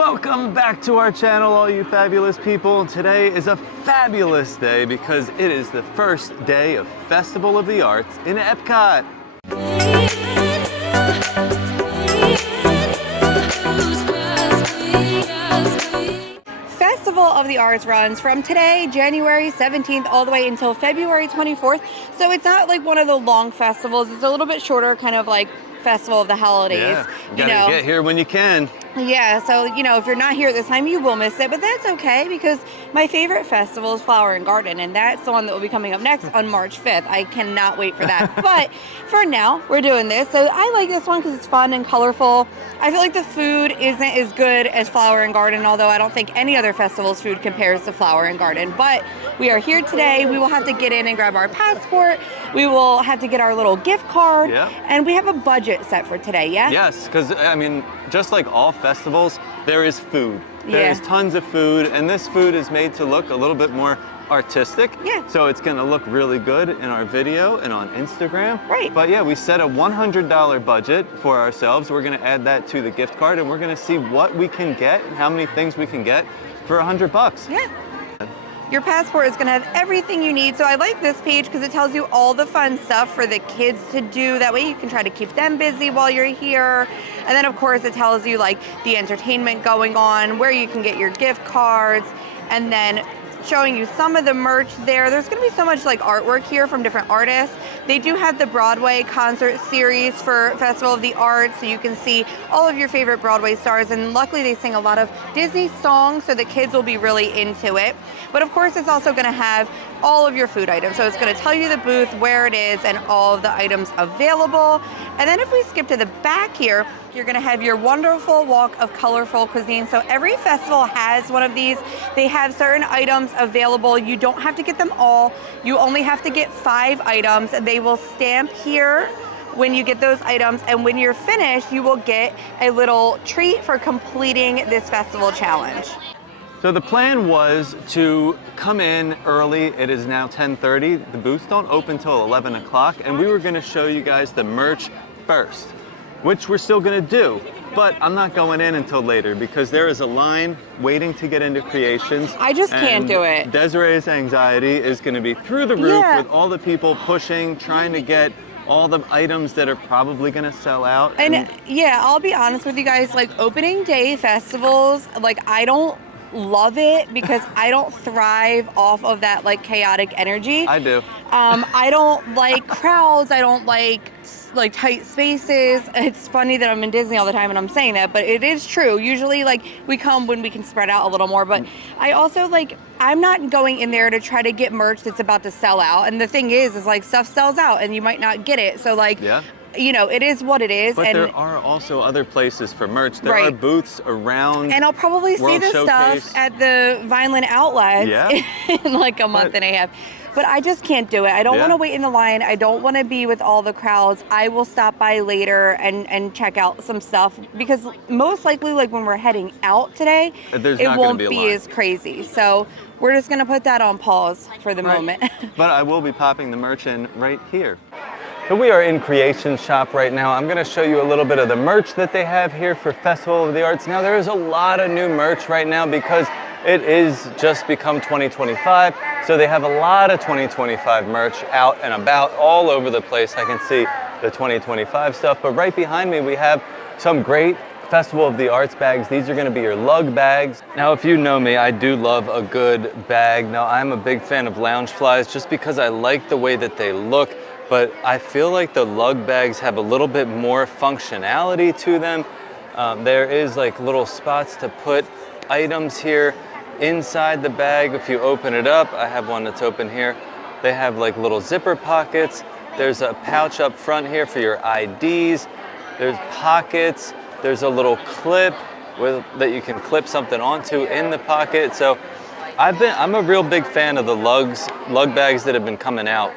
Welcome back to our channel, all you fabulous people. Today is a fabulous day because it is the first day of Festival of the Arts in Epcot. Festival of the Arts runs from today, January 17th, all the way until February 24th. So it's not like one of the long festivals. It's a little bit shorter, kind of like Festival of the Holidays. Yeah, you gotta get here when you can. Yeah, so, if you're not here at this time, you will miss it, but that's okay because my favorite festival is Flower and Garden, and that's the one that will be coming up next on March 5th. I cannot wait for that. But for now, we're doing this. So I like this one because it's fun and colorful. I feel like the food isn't as good as Flower and Garden, although I don't think any other festival's food compares to Flower and Garden. But we are here today. We will have to get in and grab our passport. We will have to get our little gift card. Yeah. And we have a budget set for today, yeah? Yes, because just like all festivals, there is food. There is tons of food, and this food is made to look a little bit more artistic. Yeah. So it's gonna look really good in our video and on Instagram. Right. But yeah, we set a $100 budget for ourselves. We're gonna add that to the gift card, and we're gonna see what we can get and how many things we can get for $100. Yeah. Your passport is going to have everything you need. So I like this page because it tells you all the fun stuff for the kids to do. That way you can try to keep them busy while you're here. And then of course it tells you like the entertainment going on, where you can get your gift cards, and then showing you some of the merch there. There's going to be so much like artwork here from different artists. They do have the Broadway concert series for Festival of the Arts, so you can see all of your favorite Broadway stars, and luckily they sing a lot of Disney songs, so the kids will be really into it. But of course it's also going to have all of your food items, so it's going to tell you the booth, where it is, and all of the items available. And then if we skip to the back here, you're going to have your wonderful walk of colorful cuisine. So every festival has one of these. They have certain items available. You don't have to get them all. You only have to get 5 items, and they will stamp here when you get those items. And when you're finished, you will get a little treat for completing this festival challenge. So the plan was to come in early. It is now 10:30. The booths don't open till 11 o'clock, and we were gonna show you guys the merch first, which we're still gonna do. But I'm not going in until later because there is a line waiting to get into Creations. I just can't do it. Desiree's anxiety is gonna be through the roof with all the people pushing, trying to get all the items that are probably gonna sell out. And yeah, I'll be honest with you guys, like opening day festivals, like I don't love it because I don't thrive off of that like chaotic energy. I do. I don't like crowds. I don't like tight spaces. It's funny that I'm in Disney all the time and I'm saying that, but it is true. Usually like we come when we can spread out a little more, but I also I'm not going in there to try to get merch that's about to sell out. And the thing is like stuff sells out and you might not get it. So it is what it is. But there are also other places for merch. There are booths around. And I'll probably see this stuff at the Vineland outlets in like a month and a half. But I just can't do it. I don't want to wait in the line. I don't want to be with all the crowds. I will stop by later and check out some stuff because most likely like when we're heading out today, it won't be as crazy. So we're just going to put that on pause for the moment. But I will be popping the merch in right here. So we are in Creations Shop right now. I'm gonna show you a little bit of the merch that they have here for Festival of the Arts. Now there is a lot of new merch right now because it is just become 2025. So they have a lot of 2025 merch out and about all over the place. I can see the 2025 stuff, but right behind me we have some great Festival of the Arts bags. These are gonna be your lug bags. Now, if you know me, I do love a good bag. Now, I'm a big fan of Loungeflies just because I like the way that they look. But I feel like the lug bags have a little bit more functionality to them. There is like little spots to put items here inside the bag. If you open it up, I have one that's open here. They have like little zipper pockets. There's a pouch up front here for your IDs. There's pockets. There's a little clip that you can clip something onto in the pocket. So I'm a real big fan of the lug bags that have been coming out.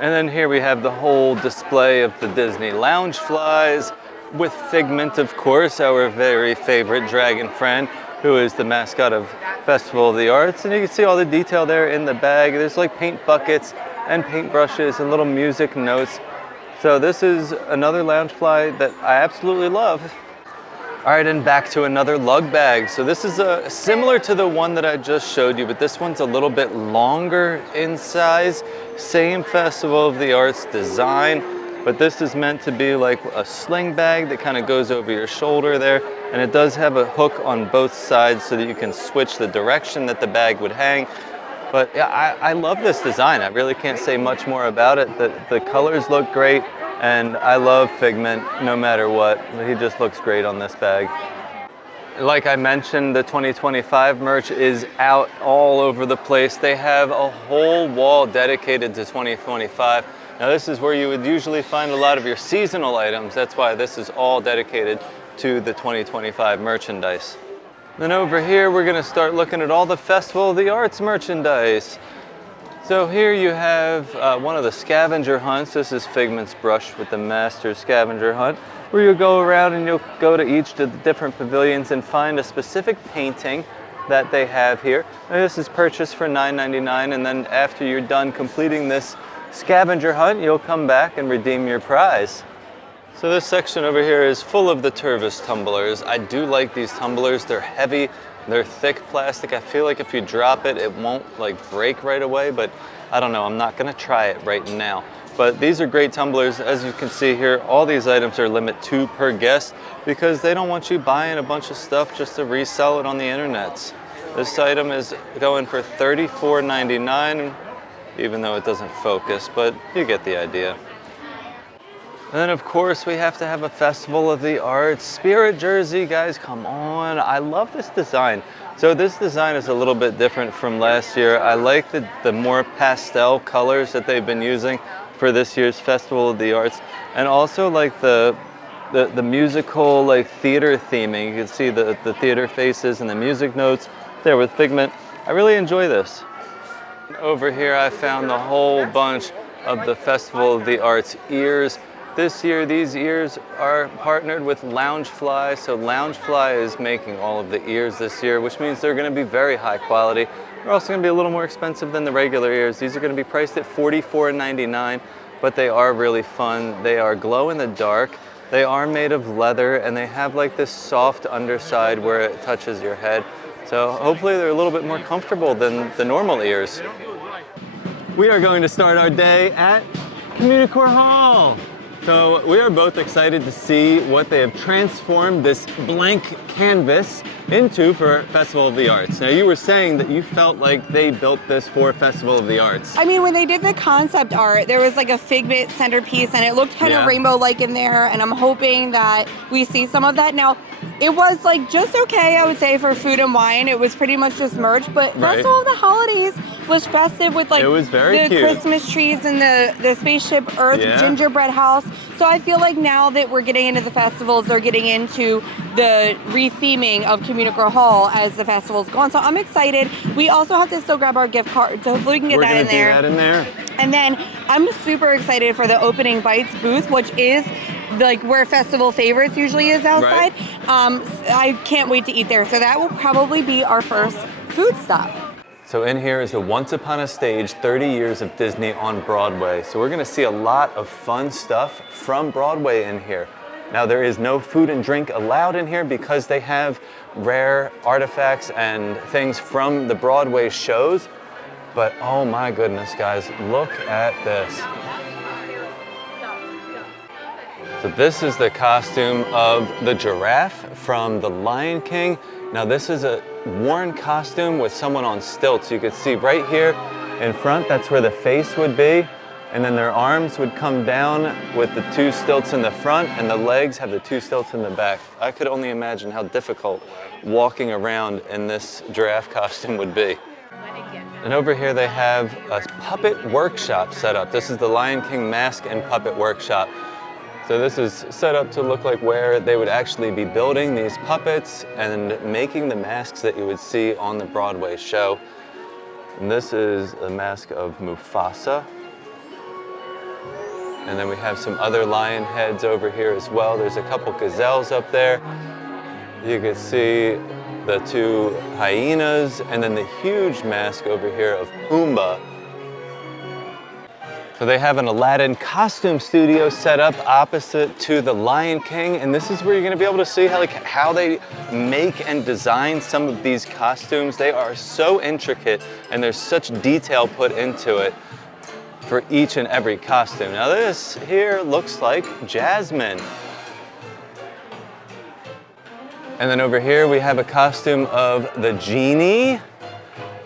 And then here we have the whole display of the Disney Loungeflies with Figment, of course, our very favorite dragon friend, who is the mascot of Festival of the Arts. And you can see all the detail there in the bag. There's like paint buckets and paintbrushes and little music notes. So this is another Loungefly that I absolutely love. All right, and back to another lug bag. So this is similar to the one that I just showed you, but this one's a little bit longer in size. Same Festival of the Arts design, but this is meant to be like a sling bag that kind of goes over your shoulder there. And it does have a hook on both sides so that you can switch the direction that the bag would hang. But yeah, I love this design. I really can't say much more about it. The colors look great. And I love Figment no matter what. He just looks great on this bag. Like I mentioned, the 2025 merch is out all over the place. They have a whole wall dedicated to 2025. Now this is where you would usually find a lot of your seasonal items. That's why this is all dedicated to the 2025 merchandise. Then over here, we're gonna start looking at all the Festival of the Arts merchandise. So here you have one of the scavenger hunts. This is Figment's brush with the master scavenger hunt, where you go around and you'll go to each of the different pavilions and find a specific painting that they have here. And this is purchased for $9.99, and then after you're done completing this scavenger hunt, you'll come back and redeem your prize. So this section over here is full of the Tervis tumblers. I do like these tumblers. They're heavy. They're thick plastic. I feel like if you drop it, it won't like break right away, but I don't know. I'm not gonna try it right now. But these are great tumblers. As you can see here, all these items are limit 2 per guest because they don't want you buying a bunch of stuff just to resell it on the internet. This item is going for $34.99, even though it doesn't focus, but you get the idea. And then of course we have to have a Festival of the Arts spirit jersey. Guys, come on. I love this design. So this design is a little bit different from last year. I like the more pastel colors that they've been using for this year's Festival of the Arts. And also like the musical like theater theming. You can see the theater faces and the music notes there with Figment. I really enjoy this. Over here I found a whole bunch of the Festival of the Arts ears. This year, these ears are partnered with Loungefly. So Loungefly is making all of the ears this year, which means they're gonna be very high quality. They're also gonna be a little more expensive than the regular ears. These are gonna be priced at $44.99, but they are really fun. They are glow in the dark. They are made of leather, and they have like this soft underside where it touches your head. So hopefully they're a little bit more comfortable than the normal ears. We are going to start our day at Communicore Hall. So we are both excited to see what they have transformed this blank canvas into for Festival of the Arts. Now you were saying that you felt like they built this for Festival of the Arts. I mean, when they did the concept art, there was like a Figment centerpiece and it looked kind of rainbow-like in there, and I'm hoping that we see some of that. Now, it was like just okay, I would say, for food and wine. It was pretty much just merch, but Festival of the Holidays was festive with like it was very the cute. Christmas trees and the spaceship Earth gingerbread house. So I feel like now that we're getting into the festivals, they're getting into the re-theming of Communicore Hall as the festival's go on. So I'm excited. We also have to still grab our gift card, so hopefully we can get that in there. We're gonna do that in there. And then I'm super excited for the Opening Bites booth, which is like where Festival Favorites usually is outside. Right. I can't wait to eat there. So that will probably be our first food stop. So in here is the Once Upon a Stage 30 Years of Disney on Broadway. So we're gonna see a lot of fun stuff from Broadway in here. Now there is no food and drink allowed in here because they have rare artifacts and things from the Broadway shows. But oh my goodness, guys, look at this. So this is the costume of the giraffe from The Lion King. Now this is a worn costume with someone on stilts. You can see right here in front, that's where the face would be. And then their arms would come down with the 2 stilts in the front, and the legs have the 2 stilts in the back. I could only imagine how difficult walking around in this giraffe costume would be. And over here they have a puppet workshop set up. This is the Lion King Mask and Puppet Workshop. So this is set up to look like where they would actually be building these puppets and making the masks that you would see on the Broadway show. And this is the mask of Mufasa. And then we have some other lion heads over here as well. There's a couple gazelles up there. You can see the 2 hyenas, and then the huge mask over here of Pumbaa. So they have an Aladdin costume studio set up opposite to the Lion King, and this is where you're gonna be able to see how they make and design some of these costumes. They are so intricate, and there's such detail put into it for each and every costume. Now this here looks like Jasmine. And then over here we have a costume of the genie,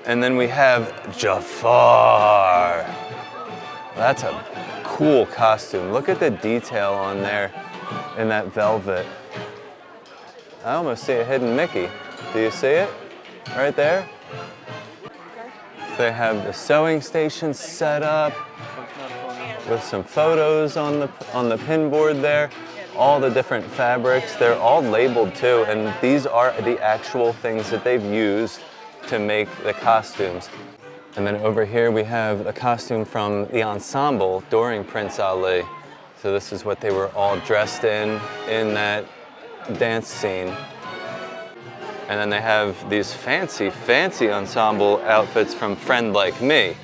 and then we have Jafar. That's a cool costume. Look at the detail on there in that velvet. I almost see a hidden Mickey. Do you see it? Right there? They have the sewing station set up with some photos on the pin board there. All the different fabrics. They're all labeled too, and these are the actual things that they've used to make the costumes. And then over here we have a costume from the ensemble during Prince Ali. So this is what they were all dressed in that dance scene. And then they have these fancy, fancy ensemble outfits from Friend Like Me.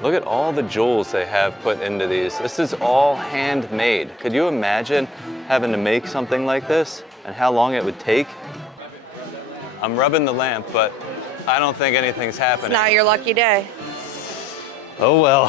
Look at all the jewels they have put into these. This is all handmade. Could you imagine having to make something like this and how long it would take? I'm rubbing the lamp, but I don't think anything's happening. It's not your lucky day. Oh well.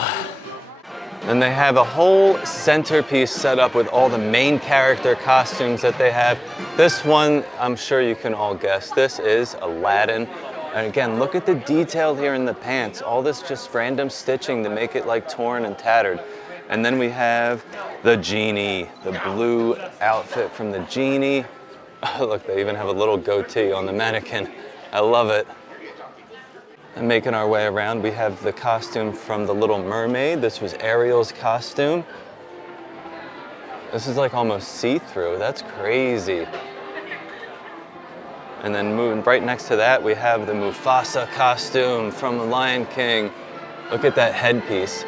And they have a whole centerpiece set up with all the main character costumes that they have. This one, I'm sure you can all guess. This is Aladdin. And again, look at the detail here in the pants. All this just random stitching to make it like torn and tattered. And then we have the genie, the blue outfit from the genie. Look, they even have a little goatee on the mannequin. I love it. And making our way around, we have the costume from The Little Mermaid. This was Ariel's costume. This is like almost see-through. That's crazy. And then moving right next to that, we have the Mufasa costume from The Lion King. Look at that headpiece.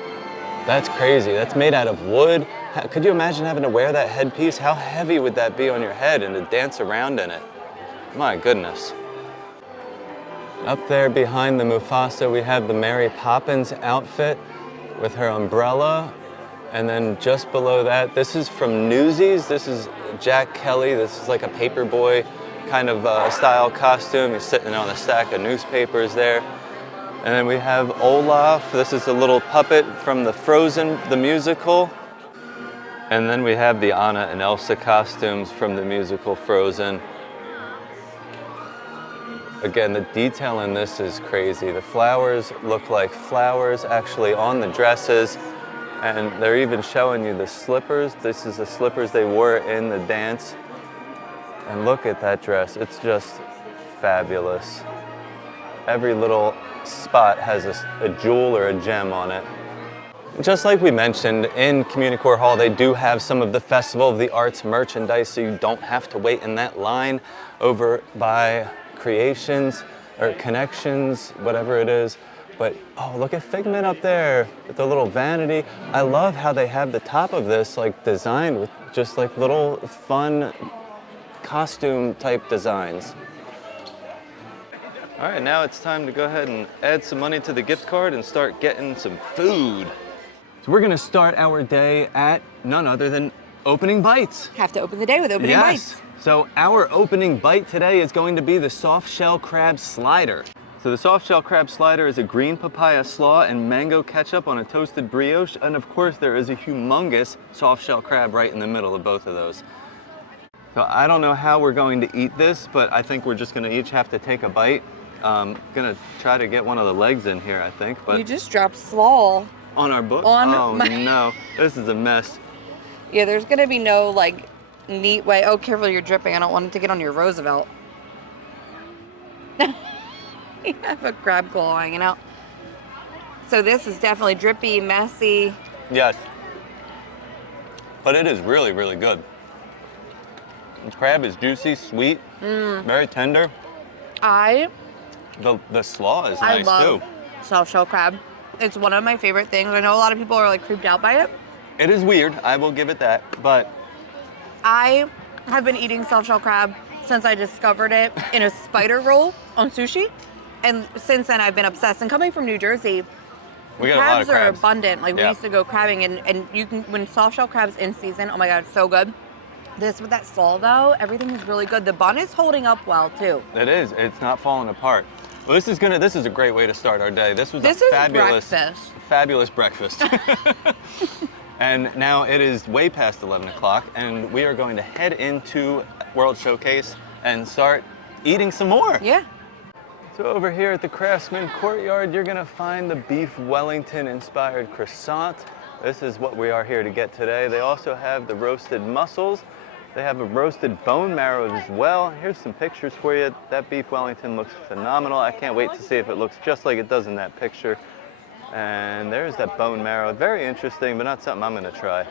That's crazy. That's made out of wood. Could you imagine having to wear that headpiece? How heavy would that be on your head and to dance around in it? My goodness. Up there behind the Mufasa, we have the Mary Poppins outfit with her umbrella. And then just below that, this is from Newsies. This is Jack Kelly. This is like a paperboy kind of style costume. He's sitting on a stack of newspapers there. And then we have Olaf. This is a little puppet from the Frozen, the musical. And then we have the Anna and Elsa costumes from the musical Frozen. Again, the detail in this is crazy. The flowers look like flowers actually on the dresses. And they're even showing you the slippers. This is the slippers they wore in the dance. And look at that dress. It's just fabulous. Every little spot has a jewel or a gem on it. Just like we mentioned, in Communicore Hall, they do have some of the Festival of the Arts merchandise, so you don't have to wait in that line over by Creations or Connections, whatever it is. But, oh, look at Figment up there with the little vanity. I love how they have the top of this like designed with just like little fun costume type designs. All right, now it's time to go ahead and add some money to the gift card and start getting some food. So we're gonna start our day at none other than opening bites. Have to open the day with opening bites. So our opening bite today is going to be the soft shell crab slider. So the soft shell crab slider is a green papaya slaw and mango ketchup on a toasted brioche. And of course there is a humongous soft shell crab right in the middle of both of those. So I don't know how we're going to eat this, but I think we're just gonna each have to take a bite. Gonna try to get one of the legs in here, I think. But you just dropped slaw. On our book? On no, this is a mess. Yeah, there's gonna be no like neat way. Oh, careful, you're dripping. I don't want it to get on your Roosevelt. You have a crab claw hanging out. So this is definitely drippy, messy. Yes. But it is really, really good. The crab is juicy, sweet, very tender. The slaw is nice too. Soft shell crab. It's one of my favorite things. I know a lot of people are like creeped out by it. It is weird, I will give it that, but I have been eating soft shell crab since I discovered it in a spider roll on sushi. And since then I've been obsessed. And coming from New Jersey, We got a lot of Crabs are crabs. abundant. Like we Yeah. used to go crabbing, and you can, when soft shell crabs in season, oh my god, it's so good. This with that sole though, everything is really good. The bun is holding up well too. It is. It's not falling apart. Well, this is a great way to start our day. This was This a is fabulous breakfast. And now it is way past 11 o'clock, and we are going to head into World Showcase and start eating some more. Yeah. So over here at the Craftsman Courtyard, you're gonna find the beef Wellington inspired croissant. This is what we are here to get today. They also have the roasted mussels. They have a roasted bone marrow as well. Here's some pictures for you. That beef Wellington looks phenomenal. I can't wait to see if it looks just like it does in that picture. And there's that bone marrow. Very interesting, but not something I'm gonna try.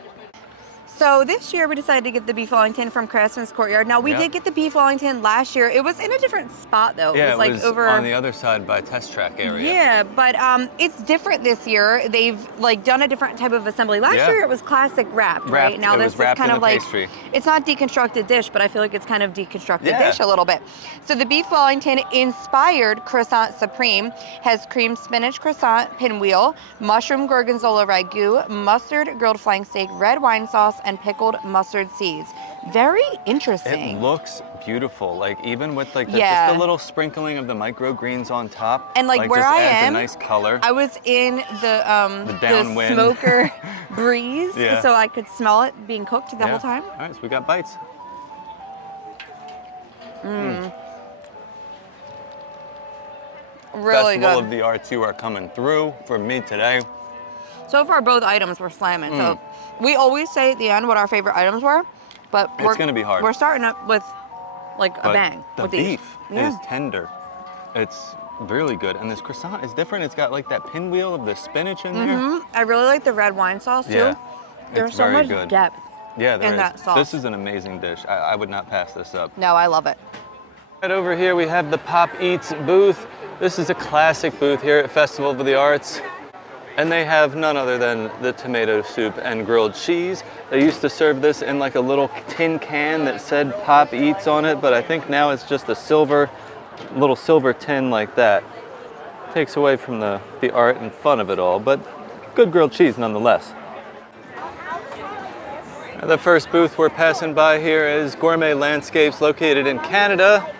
So this year we decided to get the beef Wellington from Craftsman's Courtyard. Now we Yep. did get the beef Wellington last year. It was in a different spot though. Yeah, it was like over on the other side by Test Track area. Yeah, but it's different this year. They've like done a different type of assembly. Last Yeah. year it was classic wrapped, right? Now it this was is wrapped kind in of a like pastry. it's not deconstructed dish, but I feel like it's kind of deconstructed Yeah. dish a little bit. So the beef Wellington inspired croissant supreme has cream spinach croissant pinwheel, mushroom gorgonzola ragu, mustard grilled flank steak, red wine sauce, and pickled mustard seeds. Very interesting. It looks beautiful, like even with like Yeah. just a little sprinkling of the microgreens on top. And like where just I adds am, a nice color. I was in the downwind. smoker breeze, Yeah. so I could smell it being cooked the whole time. All right, so we got bites. Really Festival good. of the Arts, you are coming through for me today. So far, both items were slamming. So we always say at the end what our favorite items were, but It's gonna be hard. We're starting up with like a But bang the with beef these. Yeah. is tender. It's really good, and this croissant is different. It's got like that pinwheel of the spinach in there. I really like the red wine sauce too. Yeah, There's it's so very much good. depth. Yeah, there in is. that sauce. This is an amazing dish. I would not pass this up. No, I love it. Right over here we have the Pop Eats booth. This is a classic booth here at Festival of the Arts. And they have none other than the tomato soup and grilled cheese. They used to serve this in like a little tin can that said Pop Eats on it, but I think now it's just a little silver tin like that. Takes away from the art and fun of it all, but good grilled cheese nonetheless. The first booth we're passing by here is Gourmet Landscapes, located in Canada.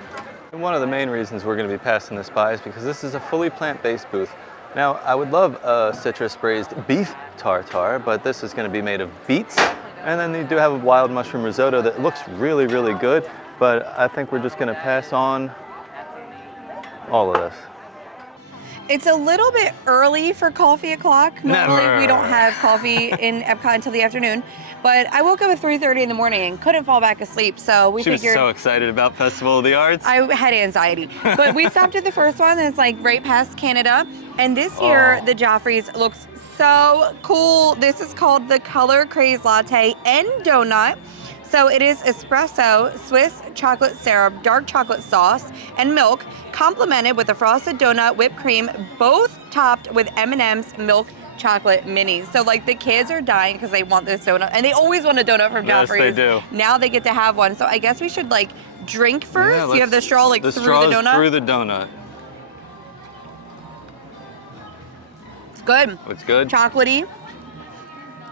And one of the main reasons we're going to be passing this by is because this is a fully plant-based booth. Now, I would love a citrus braised beef tartare, but this is going to be made of beets. And then they do have a wild mushroom risotto that looks really, really good, but I think we're just going to pass on all of this. It's a little bit early for coffee o'clock. Normally Never. we don't have coffee in Epcot until the afternoon. But I woke up at 3:30 in the morning and couldn't fall back asleep. So we She was figured so excited about Festival of the Arts. I had anxiety. But we stopped at the first one, and it's like right past Canada. And this year, the Joffrey's looks so cool. This is called the Color Craze Latte and Donut. So it is espresso, Swiss chocolate syrup, dark chocolate sauce, and milk, complemented with a frosted donut, whipped cream, both topped with M&M's milk chocolate minis. So like the kids are dying because they want this donut, and they always want a donut from Yes, Joffrey's. they do. Now they get to have one. So I guess we should like drink first. Yeah, You have the straw like the through straw the is donut. through the donut. It's good. It's good. Chocolatey.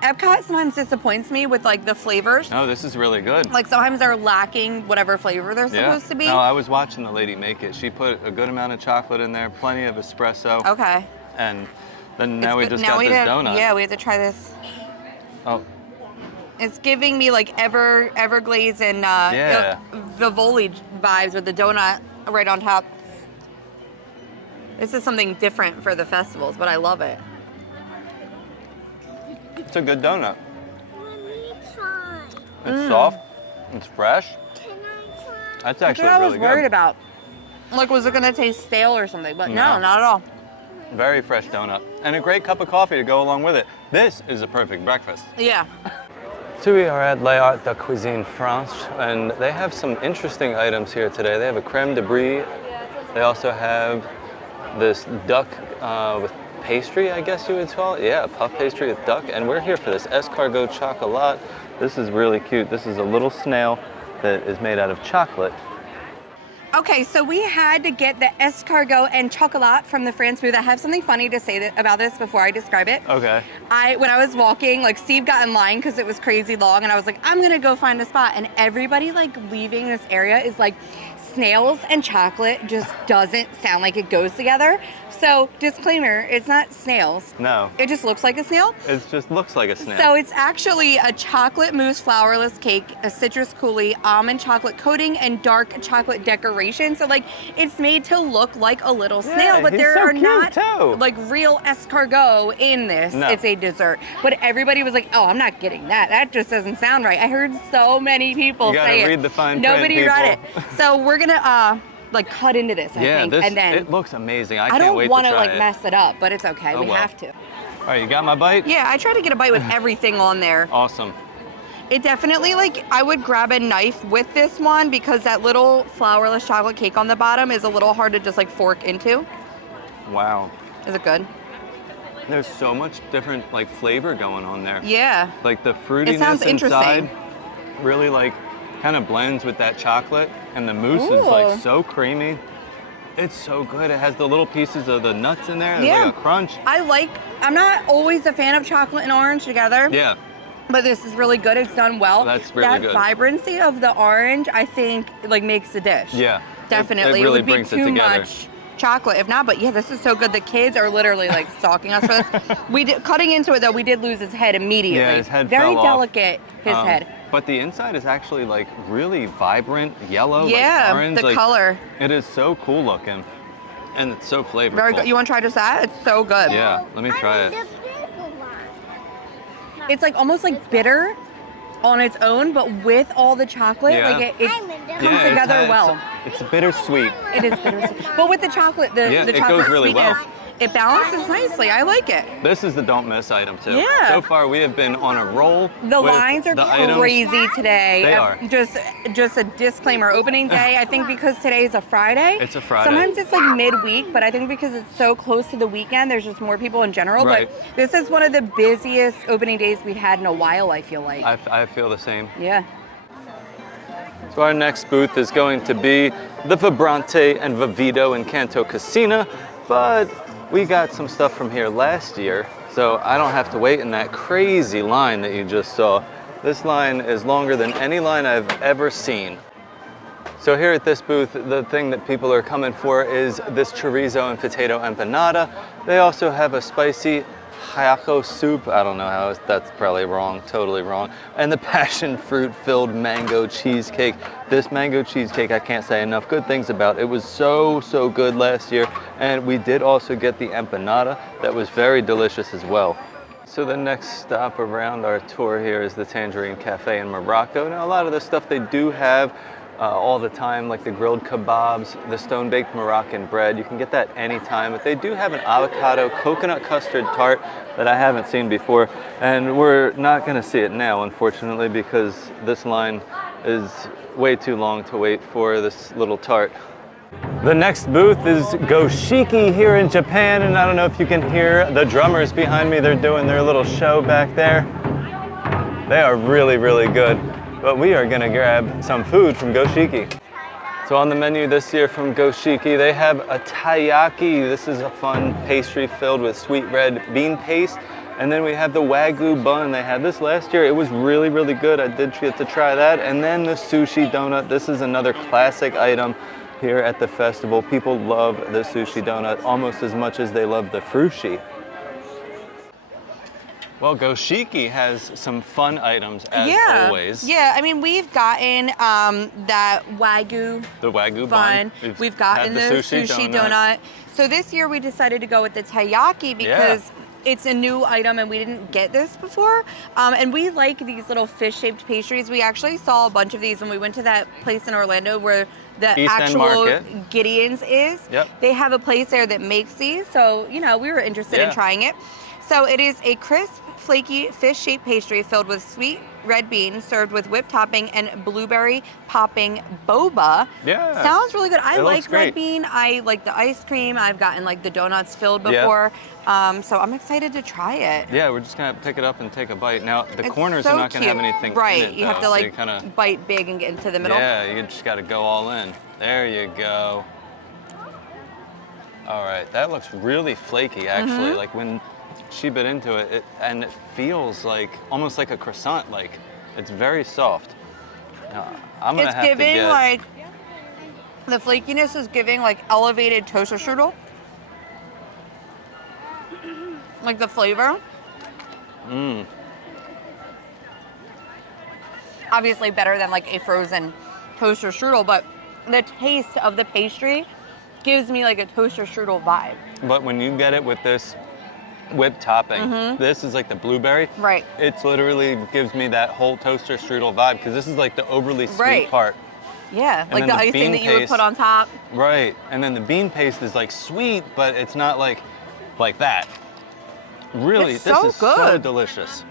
Epcot sometimes disappoints me with like the flavors. No, this is really good. Like sometimes they're lacking whatever flavor they're Yeah. supposed to be. No, I was watching the lady make it. She put a good amount of chocolate in there, plenty of espresso, Okay. and then now It's we good. just Now got we this have- donut. Yeah, we have to try this. Oh, It's giving me like Everglades and Yeah. Vivaldi vibes with the donut right on top. This is something different for the festivals, but I love it. it's a good donut. Let me try. It's soft. It's fresh. Can I try? That's That's actually what I was really worried good. about. Like, was it gonna taste stale or something? But no, No. not at all. Very fresh donut. And a great cup of coffee to go along with it. This is a perfect breakfast. Yeah. So we are at Les Arts de Cuisine France, and they have some interesting items here today. They have a creme de brie. They also have this duck with pastry, I guess you would call it. Yeah, puff pastry with duck. And we're here for this escargot chocolat. This is really cute. This is a little snail that is made out of chocolate. Okay, so we had to get the escargot and chocolat from the France booth. I have something funny to say about this before I describe it. Okay. When I was walking, like Steve got in line because it was crazy long, and I was like, I'm gonna go find a spot. And everybody like leaving this area is like, snails and chocolate just doesn't sound like it goes together. So disclaimer, it's not snails. No. It just looks like a snail. It just looks like a snail. So it's actually a chocolate mousse flourless cake, a citrus coulis, almond chocolate coating, and dark chocolate decoration. So like it's made to look like a little snail, but there are not like real escargot in this. No. It's a dessert. But everybody was like, oh, I'm not getting that. That just doesn't sound right. I heard so many people say it. You gotta read the fine print, Nobody read people. it. So we're gonna like cut into this, I think, and then it looks amazing. I don't can't wait to want try to like it. mess it up, but it's okay. Oh, we well. have to. All right, you got my bite? Yeah, I try to get a bite with everything on there. Awesome. It definitely, like, I would grab a knife with this one because that little flourless chocolate cake on the bottom is a little hard to just like fork into. Wow. Is it good? There's so much different like flavor going on there. Yeah. Like the fruitiness sounds interesting. inside really like kind of blends with that chocolate, and the mousse is like so creamy. It's so good. It has the little pieces of the nuts in there. There's like a crunch. I'm not always a fan of chocolate and orange together. Yeah. But this is really good. It's done well. That's really good. That vibrancy of the orange, I think, like makes the dish. Yeah. Definitely. It really would be brings it too together. much chocolate if not, but yeah, this is so good. The kids are literally like stalking us for this. Cutting into it though, we did lose his head immediately. Yeah, his head Very fell delicate, his head. But the inside is actually like really vibrant yellow, Yeah, like orange. the like, color. It is so cool looking, and it's so flavorful. Very good. You want to try just that? It's so good. Yeah, let me try it. The big one. It's like almost like bitter on its own, but with all the chocolate, Yeah. like it I'm in the- comes together well. It's bittersweet. It is bittersweet. But with the chocolate, the Yeah, it chocolate goes really well. sweetness, it balances nicely. I like it. This is the don't miss item too. Yeah. So far we have been on a roll. The with lines are the items. crazy today. They are. Just a disclaimer. Opening day, I think because today is a Friday. It's a Friday. Sometimes it's like midweek, but I think because it's so close to the weekend, there's just more people in general. Right. But this is one of the busiest opening days we've had in a while, I feel like. I feel the same. Yeah. So our next booth is going to be the Vibrante and Vivito in Canto Casina, but we got some stuff from here last year, so I don't have to wait in that crazy line that you just saw. This line is longer than any line I've ever seen. So here at this booth, the thing that people are coming for is this chorizo and potato empanada. They also have a spicy hayaco soup. I don't know how, that's probably wrong, totally wrong. And the passion fruit filled mango cheesecake. This mango cheesecake, I can't say enough good things about. It was so good last year. And we did also get the empanada that was very delicious as well. So the next stop around our tour here is the Tangerine Cafe in Morocco. Now a lot of the stuff they do have all the time, like the grilled kebabs, the stone-baked Moroccan bread. You can get that anytime, but they do have an avocado coconut custard tart that I haven't seen before, and we're not gonna see it now, unfortunately, because this line is way too long to wait for this little tart. The next booth is Goshiki here in Japan, and I don't know if you can hear the drummers behind me. They're doing their little show back there. They are really good. But we are gonna grab some food from Goshiki. So on the menu this year from Goshiki, they have a taiyaki. This is a fun pastry filled with sweet red bean paste. And then we have the Wagyu bun. They had this last year. It was really good. I did get to try that. And then the sushi donut. This is another classic item here at the festival. People love the sushi donut almost as much as they love the frushi. Well, Goshiki has some fun items as always. Yeah, I mean, we've gotten that Wagyu The Wagyu bun. bun. We've gotten the sushi donut. So this year we decided to go with the taiyaki because it's a new item and we didn't get this before. And we like these little fish-shaped pastries. We actually saw a bunch of these when we went to that place in Orlando where the East End actual Market. Gideon's is. Yep. They have a place there that makes these. So, you know, we were interested in trying it. So it is a crisp, flaky fish-shaped pastry filled with sweet red bean served with whipped topping and blueberry popping boba. Yeah. Sounds really good. I It looks like great. red bean. I like the ice cream. I've gotten like the donuts filled Yeah. before. So I'm excited to try it. Yeah, we're just gonna pick it up and take a bite. Now, the It's corners so are not gonna have cute. anything Right, in it, you have though, to so like you kinda, bite big and get into the middle. yeah, you just gotta go all in. There you go. All right, that looks really flaky, actually. Mm-hmm. Like when she bit into it, and it feels like, almost like a croissant, like it's very soft. Now, I'm gonna It's have to giving get, like, the flakiness is giving like elevated toaster strudel. Like the flavor. mmm, Obviously better than like a frozen toaster strudel, but the taste of the pastry gives me like a toaster strudel vibe. but when you get it with this whipped topping, this is like the blueberry. Mm-hmm. Right. It's literally gives me that whole toaster strudel vibe, because this is like the overly sweet Right. part. Yeah, like then the the icing bean that you would paste. put on top. Right, and then the bean paste is like sweet, but it's not like that. Really, It's this so is so good. delicious.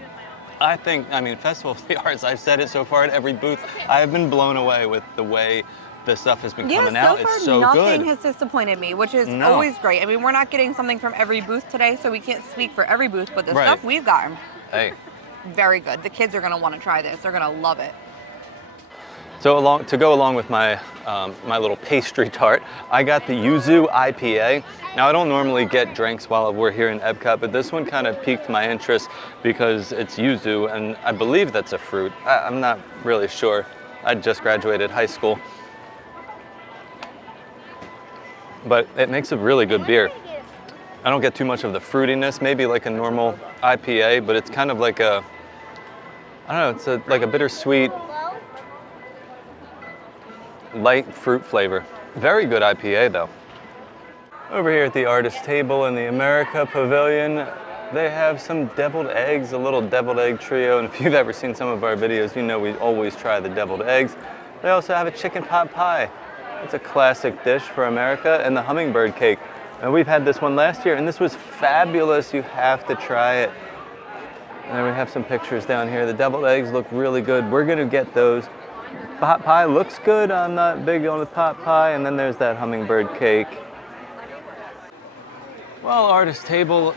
I think, I mean, Festival of the Arts, I've said it so far at every booth, I have been blown away with the way the stuff has been Yeah, coming so out. far It's so nothing good. has disappointed me, which is No. always great. I mean, we're not getting something from every booth today, so we can't speak for every booth, but the Right. stuff we've gotten, Hey. very good. The kids are gonna want to try this. They're gonna love it. So to go along with my my little pastry tart, I got the Yuzu IPA. Now I don't normally get drinks while we're here in Epcot, but this one kind of piqued my interest because it's yuzu, and I believe that's a fruit. I'm not really sure. I just graduated high school, but it makes a really good beer. I don't get too much of the fruitiness, maybe like a normal IPA, but it's kind of like a, I don't know, it's like a bittersweet, light fruit flavor. Very good IPA though. Over here at the artist table in the America Pavilion, they have some deviled eggs, a little deviled egg trio, and if you've ever seen some of our videos, you know we always try the deviled eggs. They also have a chicken pot pie. It's a classic dish for America, and the hummingbird cake. And we've had this one last year, and this was fabulous. You have to try it. And then we have some pictures down here. The deviled eggs look really good. We're gonna get those. Pot pie looks good. I'm not big on the pot pie. And then there's that hummingbird cake. Well, artist table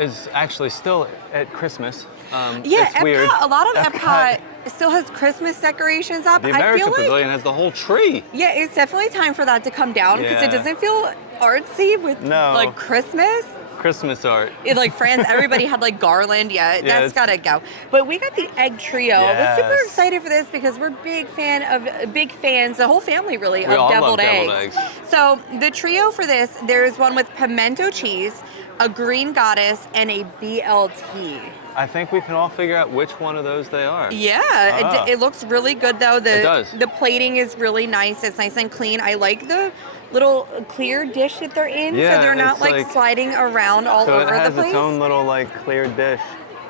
is actually still at Christmas. Yeah, it's Epcot, weird. a lot of Epcot still has Christmas decorations up. The I America feel like, Pavilion has the whole tree. yeah, it's definitely time for that to come down because it Yeah. doesn't feel artsy with No. like Christmas. Christmas art. It, like France, everybody had like garland. Yeah, that's it's- gotta go. But we got the egg trio. I was super Yes. excited for this because we're big fans, the whole family really, We of all love deviled deviled eggs. eggs. So the trio for this, there's one with pimento cheese, a green goddess, and a BLT. I think we can all figure out which one of those they are. Yeah, Ah. it looks really good though. It does. The plating is really nice. It's nice and clean. I like the little clear dish that they're in, Yeah, so they're not it's like like- sliding around all So it over the has place. its own little like clear dish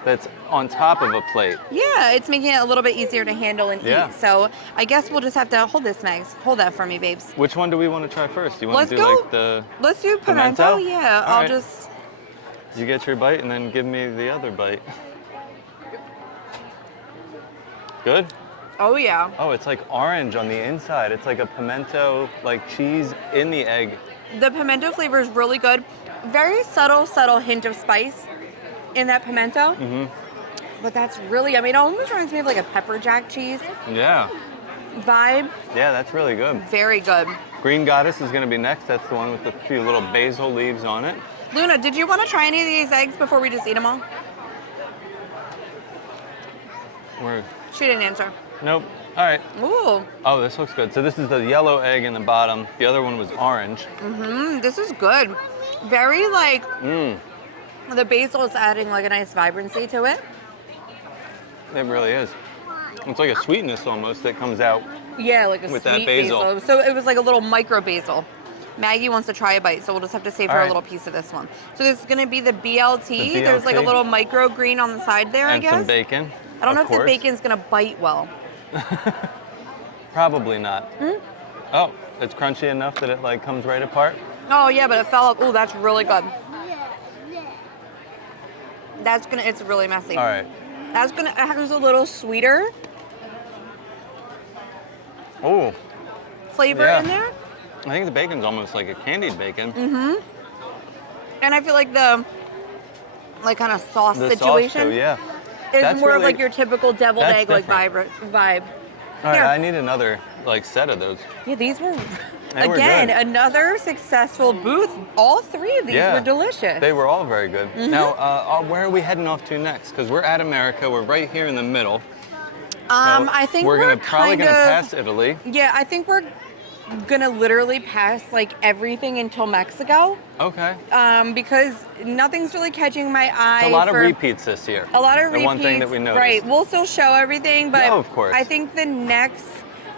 that's on top of a plate. Yeah, it's making it a little bit easier to handle and Yeah. eat. So I guess we'll just have to hold this, Megs. Hold that for me, babes. Which one do we want to try first? Do you want Let's to do go. like the, Let's do pimento. Pimento? Yeah, All I'll right. just. you get your bite and then give me the other bite. Good? Oh yeah. Oh, it's like orange on the inside. It's like a pimento, like cheese in the egg. The pimento flavor is really good. Very subtle hint of spice in that pimento. Mm-hmm. But that's really, I mean, it almost reminds me of like a pepper jack cheese Yeah. vibe. Yeah, that's really good. Very good. Green Goddess is going to be next. That's the one with the few little basil leaves on it. Luna, did you want to try any of these eggs before we just eat them all? She didn't answer. Nope. All right. Ooh, Oh, this looks good. So this is the yellow egg in the bottom. The other one was orange. this is good. Very like, Mmm. the basil is adding like a nice vibrancy to it. It really is. It's like a sweetness almost that comes out. Yeah, like a With sweet that basil. So it was like a little micro basil. Maggie wants to try a bite, so we'll just have to save her All a right. little piece of this one. So this is gonna be the BLT. The There's like a BLT. little micro green on the side there, I And guess. some bacon. I don't know of if the course. bacon's gonna bite well. Probably not. Hmm? Oh, it's crunchy enough that it like comes right apart. Oh yeah, but it fell up. Ooh, that's really good. It's really messy. All right. It has a little sweeter Oh, flavor Yeah. in there. I think the bacon's almost like a candied bacon. And I feel like the kind of sauce The situation sauce too, yeah. is That's more of really- like your typical deviled that's egg like different. vibe. All right, Here. I need another like set of those. Yeah, these were They were again good. another successful booth. All three of these Yeah, were delicious. They were all very good. Now, where are we heading off to next? Because we're at America. We're right here in the middle. I think we're we're probably kind gonna of pass Italy. Yeah, I think we're gonna literally pass like everything until Mexico. Okay. Because nothing's really catching my eye. It's a lot of for repeats this year. A lot of the repeats. one thing that we noticed. Right. We'll still show everything, but Oh, of course. I think the next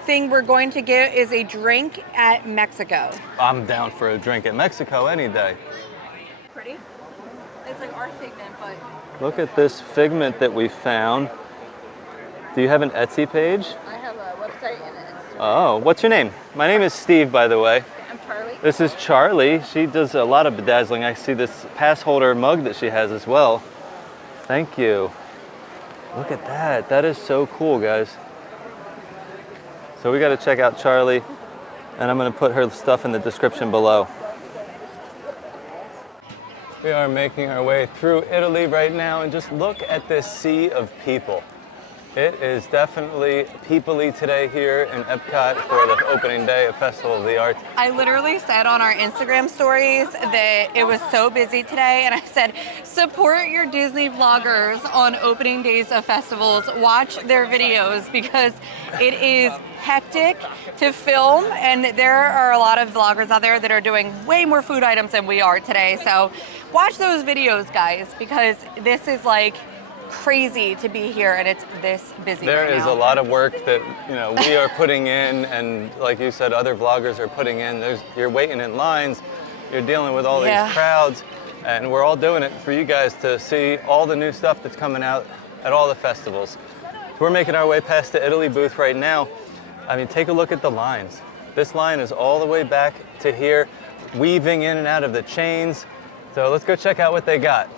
thing we're going to get is a drink at Mexico. I'm down for a drink in Mexico any day. Pretty. It's like our Figment, but Look at this Figment that we found. Do you have an Etsy page? I have a website and an Instagram. Oh, what's your name? My name is Steve, by the way. I'm Charlie. This is Charlie. She does a lot of bedazzling. I see this pass holder mug that she has as well. Thank you. Look at that. That is so cool, guys. So we got to check out Charlie, and I'm going to put her stuff in the description below. We are making our way through Italy right now, and just look at this sea of people. It is definitely people-y today here in Epcot for the opening day of Festival of the Arts. I literally said on our Instagram stories that it was so busy today, and I said, support your Disney vloggers on opening days of festivals. Watch their videos because it is hectic to film, and there are a lot of vloggers out there that are doing way more food items than we are today. So watch those videos, guys, because this is like crazy to be here, and it's this busy. There right is now. a lot of work that we are putting in, and like you said, other vloggers are putting in. You're waiting in lines, you're dealing with all Yeah. these crowds, and we're all doing it for you guys to see all the new stuff that's coming out at all the festivals. We're making our way past the Italy booth right now. I mean, take a look at the lines. This line is all the way back to here, weaving in and out of the chains. So let's go check out what they got.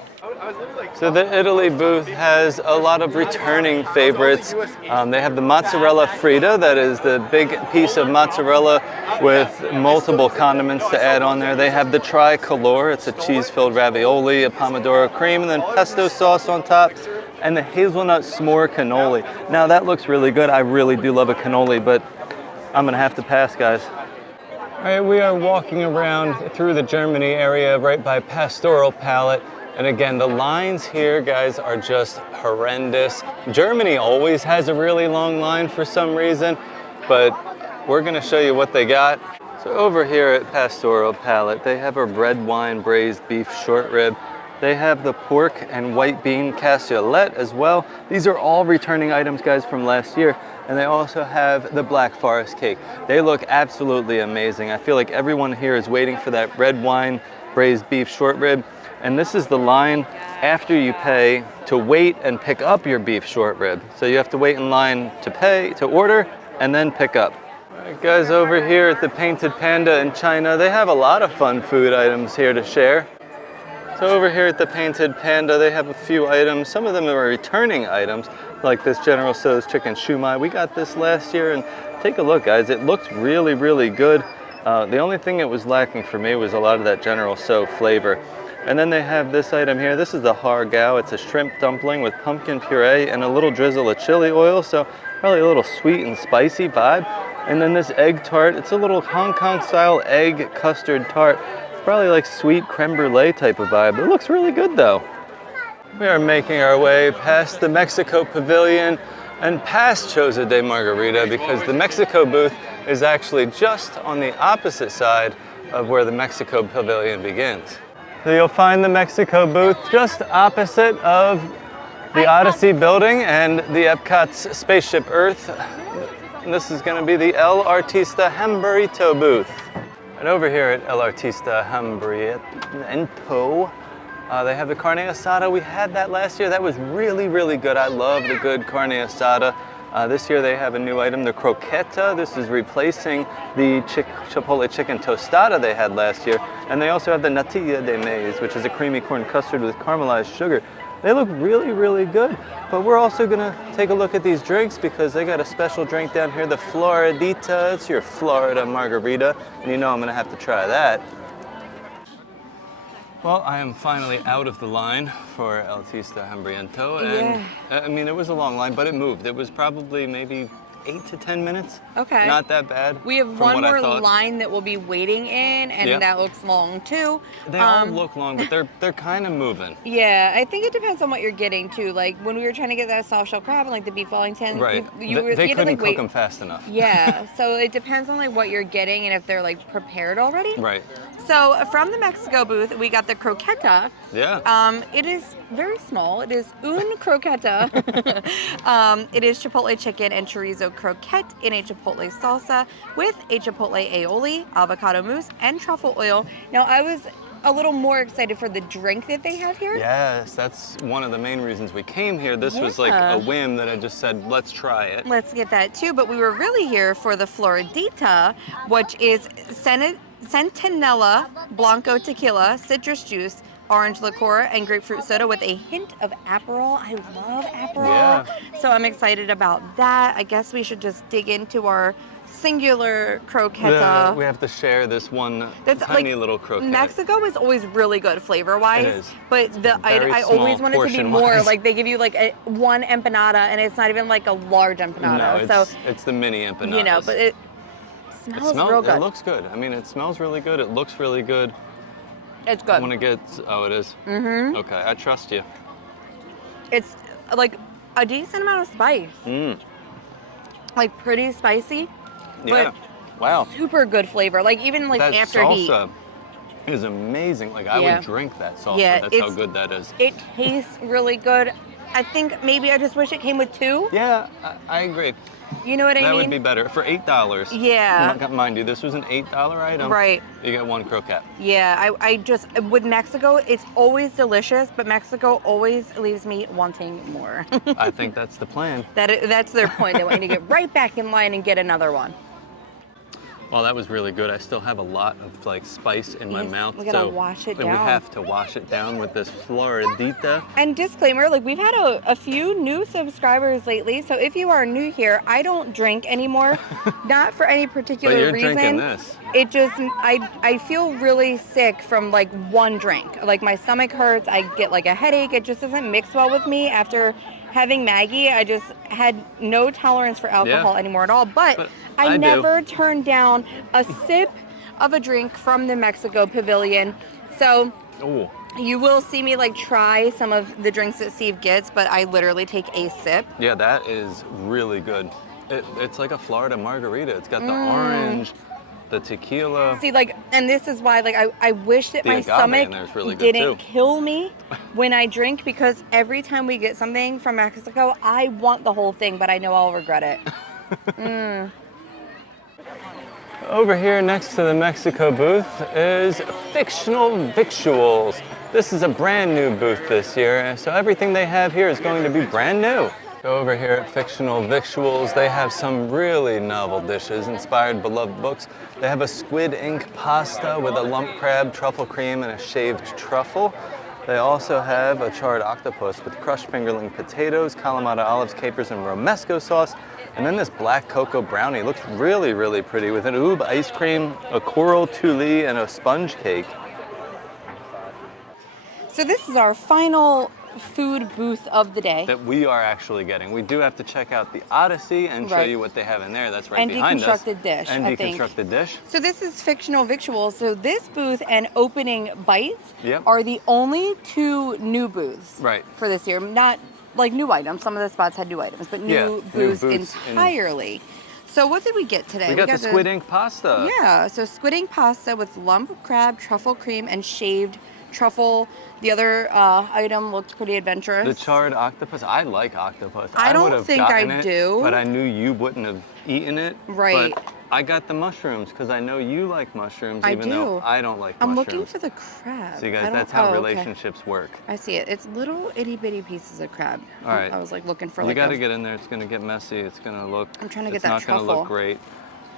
So the Italy booth has a lot of returning favorites. They have the mozzarella Frita, that is the big piece of mozzarella with multiple condiments to add on there. They have the tricolore, it's a cheese-filled ravioli, a pomodoro cream, and then pesto sauce on top, and the hazelnut s'more cannoli. Now that looks really good. I really do love a cannoli, but I'm gonna have to pass, guys. All right, we are walking around through the Germany area right by Pastoral Palette. And again, the lines here, guys, are just horrendous. Germany always has a really long line for some reason, but we're gonna show you what they got. So over here at Pastoral Palette, they have a red wine braised beef short rib. They have the pork and white bean cassoulet as well. These are all returning items, guys, from last year. And they also have the Black Forest cake. They look absolutely amazing. I feel like everyone here is waiting for that red wine braised beef short rib. And this is the line after you pay to wait and pick up your beef short rib. So you have to wait in line to pay, to order, and then pick up. All right, guys, over here at the Painted Panda in China, they have a lot of fun food items here to share. So over here at the Painted Panda, they have a few items. Some of them are returning items, like this General Tso's chicken shumai. We got this last year, and take a look, guys. It looked really, really good. The only thing that was lacking for me was a lot of that General Tso flavor. And then they have this item here. This is the har gao. It's a shrimp dumpling with pumpkin puree and a little drizzle of chili oil, so probably a little sweet and spicy vibe. And then this egg tart. It's a little Hong Kong style egg custard tart. Probably like sweet creme brulee type of vibe. It looks really good though. We are making our way past the Mexico Pavilion and past Choza de Margarita, because the Mexico booth is actually just on the opposite side of where the Mexico Pavilion begins. So you'll find the Mexico booth just opposite of the Odyssey building and the Epcot's Spaceship Earth. And this is going to be the El Artista Hamburrito booth. And over here at El Artista Hamburrito, they have the carne asada. We had that last year. That was really, really good. I love the good carne asada. This year they have a new item, the croqueta. This is replacing the chipotle chicken tostada they had last year. And they also have the natilla de maize, which is a creamy corn custard with caramelized sugar. They look really, really good. But we're also gonna take a look at these drinks because they got a special drink down here, the Floridita. It's your Florida margarita, and you know I'm gonna have to try that. Well, I am finally out of the line for El Tista Hambriento, and I mean, it was a long line, but it moved. It was probably maybe 8 to 10 minutes. Okay. Not that bad. We have one more line that we'll be waiting in, and that looks long too. They all look long, but they're kind of moving. Yeah, I think it depends on what you're getting too. Like when we were trying to get that soft shell crab and like the beef Wellington, right? They couldn't cook them fast enough. Yeah, so it depends on like what you're getting and if they're like prepared already. Right. So from the Mexico booth, we got the croqueta. Yeah. It is very small. It is un croqueta. It is chipotle chicken and chorizo croquette in a chipotle salsa with a chipotle aioli, avocado mousse, and truffle oil. Now, I was a little more excited for the drink that they have here. Yes, that's one of the main reasons we came here. This was like a whim that I just said, let's try it. Let's get that too, but we were really here for the Floridita, which is Centinela Blanco tequila, citrus juice, orange liqueur, and grapefruit soda with a hint of Aperol. I love Aperol. Yeah. So I'm excited about that. I guess we should just dig into our singular croqueta. Yeah, we have to share this one tiny little croqueta. Mexico is always really good flavor-wise, it is. But I always want it to be more. Like they give you like one empanada, and it's not even like a large empanada. No, it's the mini empanada. You know, but it smells real good. It looks good. I mean, it smells really good. It looks really good. It's good. I want to get. Oh, it is. Mm-hmm. Okay, I trust you. It's like a decent amount of spice. Like pretty spicy. Yeah. But wow. Super good flavor. Like even like that after heat. Salsa is amazing. Like I would drink that salsa. Yeah, that's how good that is. It tastes really good. I think maybe I just wish it came with two. Yeah, I agree. You know what I mean? That would be better for $8. Yeah. Mind you, this was an $8 item. Right. You get one croquette. Yeah, I just, with Mexico, it's always delicious, but Mexico always leaves me wanting more. I think that's the plan. That's their point. They want you to get right back in line and get another one. Well, that was really good. I still have a lot of like spice in my mouth. We gotta wash it down. We have to wash it down with this Floridita. And disclaimer, like we've had a few new subscribers lately, so if you are new here, I don't drink anymore, not for any particular but you're reason. Drinking this. It just, I feel really sick from like one drink. Like my stomach hurts, I get like a headache. It just doesn't mix well with me after having Maggie. I just had no tolerance for alcohol anymore at all. But I never turned down a sip of a drink from the Mexico Pavilion. So you will see me like try some of the drinks that Steve gets, but I literally take a sip. Yeah, that is really good. It's like a Florida margarita. It's got the orange, the tequila. See, like, and this is why, like, I wish that my stomach really didn't kill me when I drink, because every time we get something from Mexico, I want the whole thing, but I know I'll regret it. Over here next to the Mexico booth is Fictional Victuals. This is a brand new booth this year, so everything they have here is going to be brand new. So over here at Fictional Victuals, they have some really novel dishes inspired beloved books. They have a squid ink pasta with a lump crab, truffle cream, and a shaved truffle. They also have a charred octopus with crushed fingerling potatoes, Kalamata olives, capers, and romesco sauce. And then this black cocoa brownie looks really, really pretty with an oob ice cream, a coral toulis, and a sponge cake. So this is our final food booth of the day. That we are actually getting. We do have to check out the Odyssey and show you what they have in there. That's right behind us. And Deconstructed dish, And Deconstructed dish. So this is Fictional Victuals. So this booth and Opening Bites are the only two new booths for this year. Not like new items. Some of the spots had new items, but new booths entirely. So what did we get today? We got the squid ink pasta. Yeah, so squid ink pasta with lump crab, truffle cream, and shaved truffle. The other item looked pretty adventurous. The charred octopus. I like octopus. I don't think I do. But I knew you wouldn't have eaten it. Right. But I got the mushrooms because I know you like mushrooms, even though I don't like mushrooms. I'm looking for the crab. So you guys, that's how relationships work. I see it. It's little itty bitty pieces of crab. All right. I was like looking for You got to get in there. It's going to get messy. It's going to look. I'm trying to get that truffle. It's not going to look great.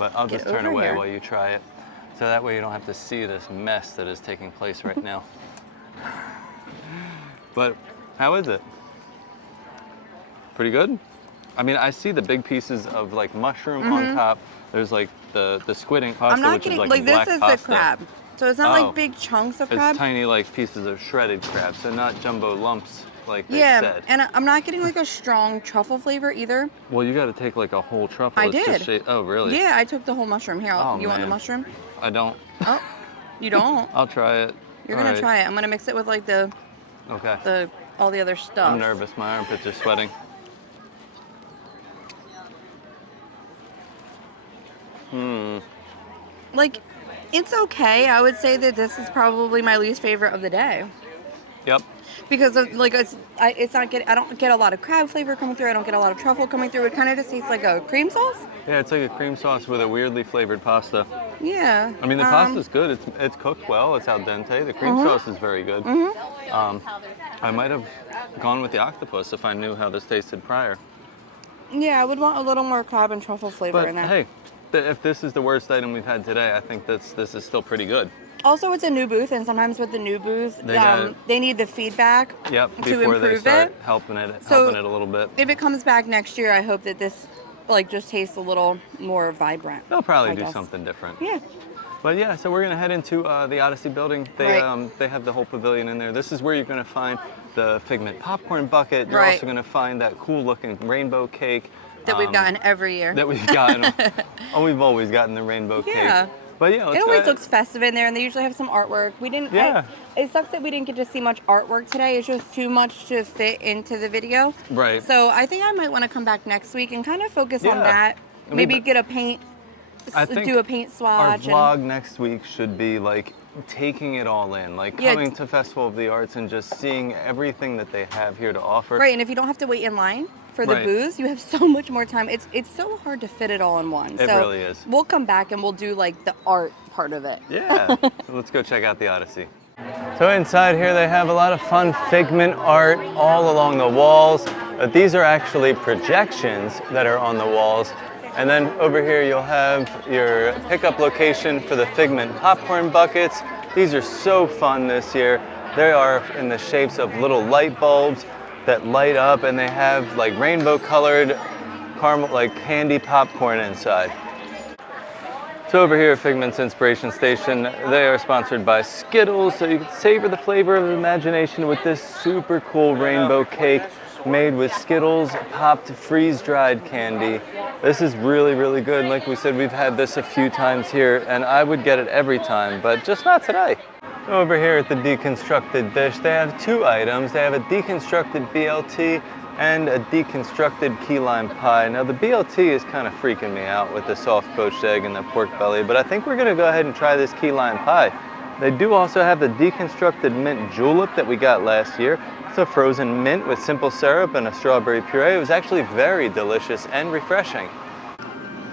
But I'll just turn away while you try it. So that way you don't have to see this mess that is taking place right now. But How is it? Pretty good? I mean, I see the big pieces of like mushroom on top. There's like the squid ink pasta, I'm not which getting, is like a this black is pasta. the crab. So it's not Oh. like big chunks of It's crab. tiny like pieces of shredded crab, so not jumbo lumps like they Yeah, said. and I'm not getting like a strong truffle flavor either. Well, you got to take like a whole truffle. I It's did. Just oh, really? Yeah, I took the whole mushroom. Here, Oh, you want the man. mushroom? I don't. Oh, you don't? I'll try it. You're All gonna right. try it. I'm gonna mix it with like Okay. all the other stuff. I'm nervous. My armpits are sweating. Like, it's okay. I would say that this is probably my least favorite of the day Yep. because of like I don't get a lot of crab flavor coming through. I don't get a lot of truffle coming through. It kind of just tastes like a cream sauce. Yeah, it's like a cream sauce with a weirdly flavored pasta. Yeah. I mean, the pasta's good. It's cooked well. It's al dente. The cream sauce is very good. I might have gone with the octopus if I knew how this tasted prior. Yeah, I would want a little more crab and truffle flavor But in there. hey, if this is the worst item we've had today, I think this is still pretty good. Also, it's a new booth, and sometimes with the new booths, they need the feedback Yep. to Before they improve start it. helping it So- a little bit. If it comes back next year, I hope that this like just tastes a little more vibrant. They'll probably I do guess. something different. Yeah. But yeah, so we're gonna head into the Odyssey building. They have the whole pavilion in there. This is where you're gonna find the Figment popcorn bucket. You're also gonna find that cool looking rainbow cake That we've gotten every year. that we've gotten. We've always gotten the rainbow Yeah. cake. But yeah, let's It go always ahead. looks festive in there, and they usually have some artwork. We didn't. Yeah. It sucks that we didn't get to see much artwork today. It's just too much to fit into the video. Right. So I think I might want to come back next week and kind of focus on Yeah. that. I mean, Maybe get a paint. I think Do a paint Our swatch. vlog next week should be like taking it all in, like Yeah. coming to Festival of the Arts and just seeing everything that they have here to offer. Right, and if you don't have to wait in line for the Right. booths, you have so much more time. It's so hard to fit it all in one. It so really is. We'll come back and we'll do like the art part of it. Yeah, let's go check out the Odyssey. So inside here they have a lot of fun Figment art all along the walls. These are actually projections that are on the walls. And then over here you'll have your pickup location for the Figment popcorn buckets. These are so fun this year. They are in the shapes of little light bulbs that light up, and they have like rainbow colored caramel, like candy popcorn inside. So over here at Figment's Inspiration Station, they are sponsored by Skittles, so you can savor the flavor of imagination with this super cool rainbow cake made with Skittles popped freeze-dried candy. This is really, really good. Like we said, we've had this a few times here, and I would get it every time, but just not today. Over here at the Deconstructed dish, they have two items. They have a Deconstructed BLT and a Deconstructed key lime pie. Now the BLT is kind of freaking me out with the soft poached egg and the pork belly, but I think we're gonna go ahead and try this key lime pie. They do also have the Deconstructed mint julep that we got last year. It's a frozen mint with simple syrup and a strawberry puree. It was actually very delicious and refreshing.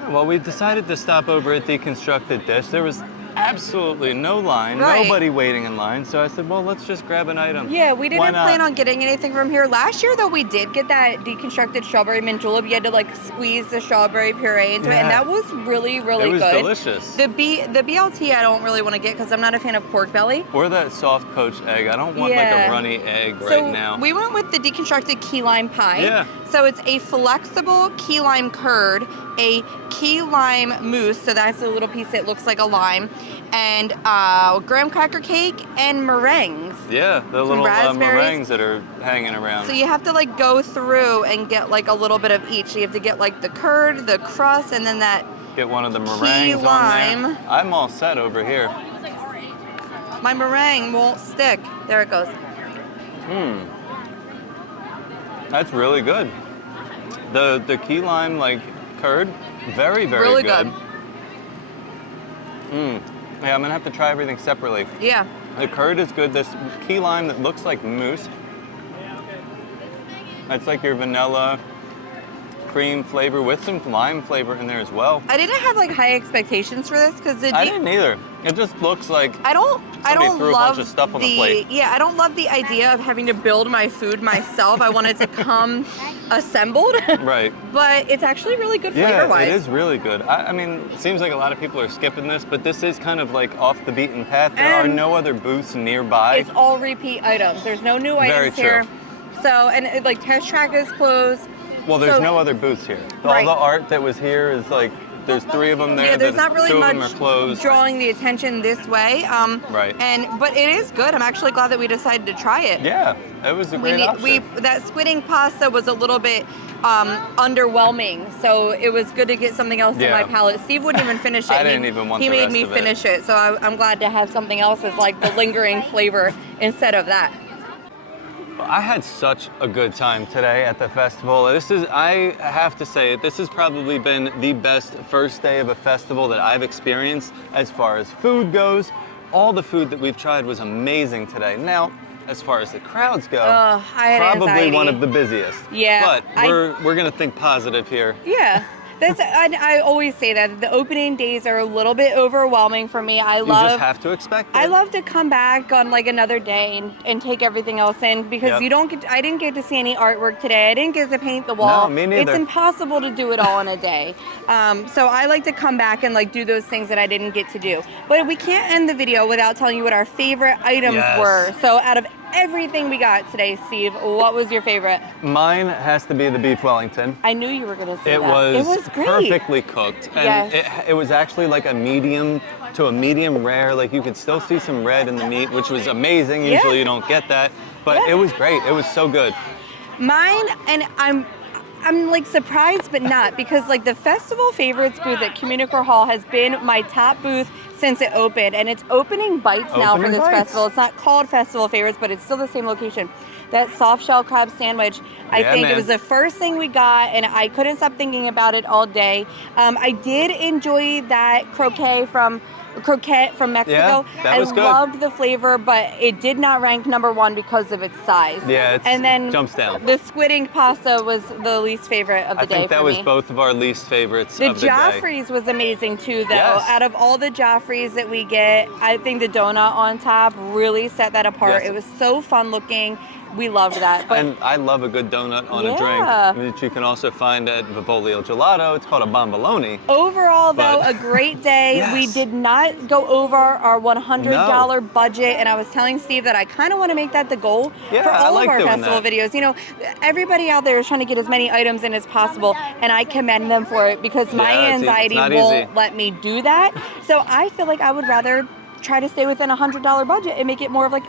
Well, we decided to stop over at Deconstructed dish. There was absolutely no line, Right. nobody waiting in line. So I said, well, let's just grab an item. Yeah, we Why didn't not? plan on getting anything from here. Last year, though, we did get that Deconstructed strawberry mint julep. You had to like squeeze the strawberry puree into it, and Yeah. that was really, really It was good. delicious. The BLT I don't really want to get because I'm not a fan of pork belly. Or that soft poached egg. I don't want like Yeah. a runny egg So right now. we went with the Deconstructed key lime pie. Yeah. So it's a flexible key lime curd, a key lime mousse, so that's a little piece that looks like a lime, and graham cracker cake and meringues. Yeah, the little raspberries. meringues that are hanging around. So you have to like go through and get like a little bit of each. So you have to get like the curd, the crust, and then that Get one of the key meringues on lime. there. I'm all set over here. My meringue won't stick. There it goes. That's really good. The key lime like curd, very, very Really good. good. Yeah, I'm gonna have to try everything separately. Yeah. The curd is good. This key lime that looks like mousse. It's like your vanilla cream flavor with some lime flavor in there as well. I didn't have like high expectations for this because I didn't either. It just looks like I don't threw a love bunch of stuff on the plate. Yeah, I don't love the idea of having to build my food myself. I want it to come assembled. right. But it's actually really good Yeah, flavor-wise. it is really good. I mean, it seems like a lot of people are skipping this, but this is kind of like off the beaten path. There are And no other booths nearby. It's all repeat items. There's no new Very items here. true. So, and like Test Track is closed. Well, there's So- no other booths here. Right. All the art that was here is like, there's 3 of them there. Yeah, there's not really two much of them are closed. drawing the attention this way. Right. But it is good. I'm actually glad that we decided to try it. Yeah, it was a great option. That squidding pasta was a little bit underwhelming, so it was good to get something else in my palate. Steve wouldn't even finish it. I didn't even want He the made rest me of it. finish it, so I'm glad to have something else as like the lingering flavor instead of that. I had such a good time today at the festival. I have to say, this has probably been the best first day of a festival that I've experienced as far as food goes. All the food that we've tried was amazing today. Now, as far as the crowds go, I had probably anxiety. one of the busiest. Yeah, But we're gonna think positive here. Yeah. I always say that the opening days are a little bit overwhelming for me. You just have to expect it. I love to come back on like another day and take everything else in because I didn't get to see any artwork today. I didn't get to paint the wall. No, me neither. It's impossible to do it all in a day. So I like to come back and like do those things that I didn't get to do. But we can't end the video without telling you what our favorite items were. So out of everything we got today, Steve, what was your favorite? Mine has to be the beef Wellington. I knew you were going to say It that. It was great. perfectly cooked. And it was actually like a medium to a medium rare. Like you could still see some red in the meat, which was amazing. Usually you don't get that. But it was great. It was so good. Mine, and I'm like surprised but not, because like the festival favorites booth at Communicore Hall has been my top booth since it opened, and it's opening bites now for this festival. It's not called Festival Favorites, but it's still the same location. That soft shell crab sandwich, I think it was the first thing we got, and I couldn't stop thinking about it all day. I did enjoy that croquet from Mexico. Yeah, that was good. I loved the flavor, but it did not rank #1 because of its size. Yeah, and then jumps down. The squidding pasta was the least favorite of the day for me. I think that was both of our least favorites the of the day. Joffrey's was amazing too, though. Yes. Out of all the Joffrey's that we get, I think the donut on top really set that apart. Yes. It was so fun looking. We loved that. But and I love a good donut on a drink that you can also find at Vivolio Gelato. It's called a bomboloni. Overall, though, a great day. Yes. We did not go over our $100 budget, and I was telling Steve that I kind of want to make that the goal for all of our festival videos. You know, everybody out there is trying to get as many items in as possible, and I commend them for it because my anxiety won't let me do that. So I feel like I would rather try to stay within $100 budget and make it more of like,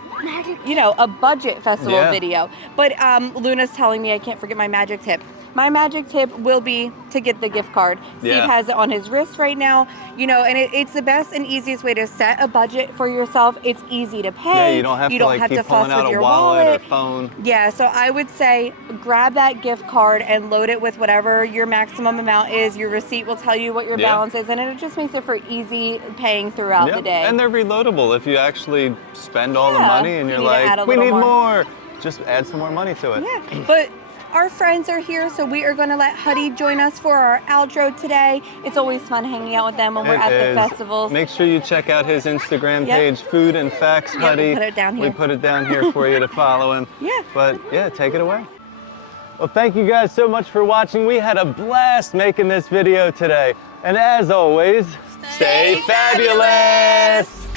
you know, a budget festival video. But Luna's telling me I can't forget my magic tip. My magic tip will be to get the gift card. Steve has it on his wrist right now, you know, and it's the best and easiest way to set a budget for yourself. It's easy to pay. Yeah, you don't have to keep pulling out a wallet or phone. Yeah, so I would say grab that gift card and load it with whatever your maximum amount is. Your receipt will tell you what your balance is, and it just makes it for easy paying throughout the day. And they're reloadable. If you actually spend all the money and you're like, we need more, just add some more money to it. Yeah, but our friends are here, so we are going to let Huddy join us for our outro today. It's always fun hanging out with them when we're at the festivals. Make sure you check out his Instagram page, Food and Facts Huddy. We put it down here. We put it down here for you to follow him. But yeah, take it away. Well, thank you guys so much for watching. We had a blast making this video today. And as always, stay fabulous!